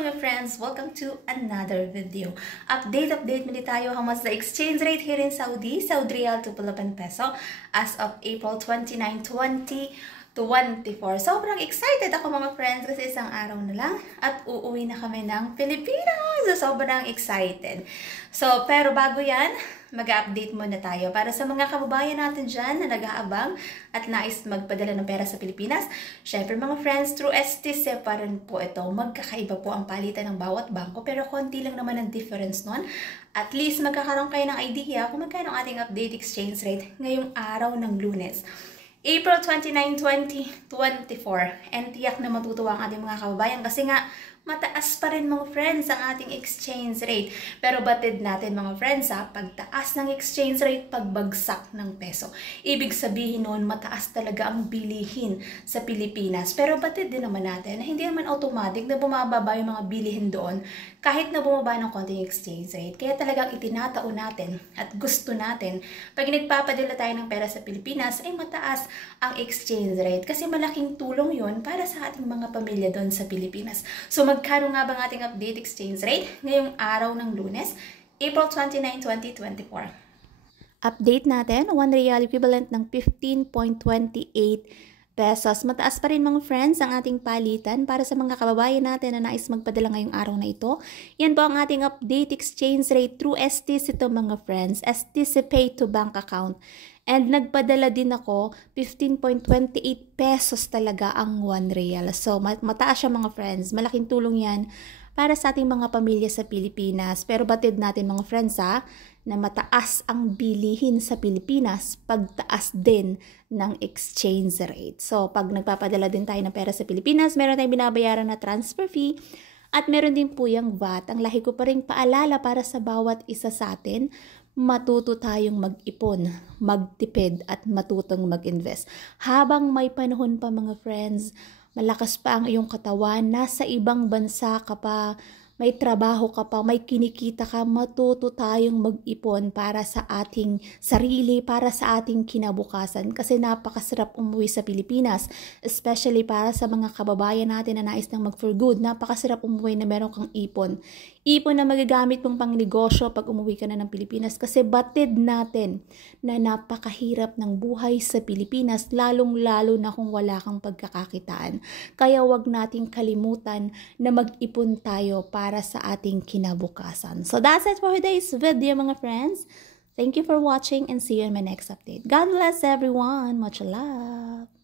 mga friends! Welcome to another video. Update muli tayo how much the exchange rate here in Saudi Riyal to Philippine Peso as of April 29, 2024. Sobrang excited ako mga friends kasi isang araw na lang at uuwi na kami ng Pilipinas. So, sobrang excited. So, pero bago yan, mag-update muna tayo para sa mga kababayan natin dyan na nag-aabang at nais magpadala ng pera sa Pilipinas. Syempre mga friends, through STC pa rin po ito. Magkakaiba po ang palitan ng bawat bangko pero konti lang naman ang difference nun. At least magkakaroon kayo ng idea kung magkano ang ating update exchange rate ngayong araw ng Lunes, April 29, 2024. And tiyak na matutuwa ang ating mga kababayan kasi nga mataas pa rin mga friends ang ating exchange rate. Pero batid natin mga friends pagtaas ng exchange rate, pagbagsak ng peso. Ibig sabihin nun, mataas talaga ang bilihin sa Pilipinas. Pero batid din naman natin na hindi naman automatic na bumababa yung mga bilihin doon kahit na bumaba ng konting exchange rate. Kaya talagang itinataon natin at gusto natin pag nagpapadala tayo ng pera sa Pilipinas ay mataas ang exchange rate. Kasi malaking tulong yun para sa ating mga pamilya doon sa Pilipinas. So magkano nga ba ang ating update exchange rate ngayong araw ng Lunes, April 29, 2024? Update natin, 1 real equivalent ng 15.28 pesos. Mataas pa rin mga friends ang ating palitan para sa mga kababayan natin na nais magpadala ngayong araw na ito. Yan po ang ating update exchange rate through STC to mga friends. STC Pay to Bank Account. And nagpadala din ako, 15.28 pesos talaga ang 1 real. So, mataas siya mga friends. Malaking tulong yan para sa ating mga pamilya sa Pilipinas. Pero batid natin mga friends na mataas ang bilihin sa Pilipinas, pagtaas din ng exchange rate. So, pag nagpapadala din tayo ng pera sa Pilipinas, meron tayong binabayaran na transfer fee at meron din po yung VAT. Ang lahi ko pa rin paalala para sa bawat isa sa atin, matuto tayong mag-ipon, magtipid at matutong mag-invest. Habang may panahon pa mga friends, malakas pa ang iyong katawan, nasa ibang bansa ka pa, may trabaho ka pa, may kinikita ka, matuto tayong mag-ipon para sa ating sarili, para sa ating kinabukasan. Kasi napakasarap umuwi sa Pilipinas, especially para sa mga kababayan natin na nais nang mag-for good. Napakasarap umuwi na meron kang ipon. Ipon na magagamit mong pang negosyo pag umuwi ka na ng Pilipinas. Kasi batid natin na napakahirap ng buhay sa Pilipinas, lalong-lalo na kung wala kang pagkakakitaan. Kaya wag nating kalimutan na mag-ipon tayo para sa ating kinabukasan. So that's it for today's video mga friends. Thank you for watching and see you in my next update. God bless everyone. Much love.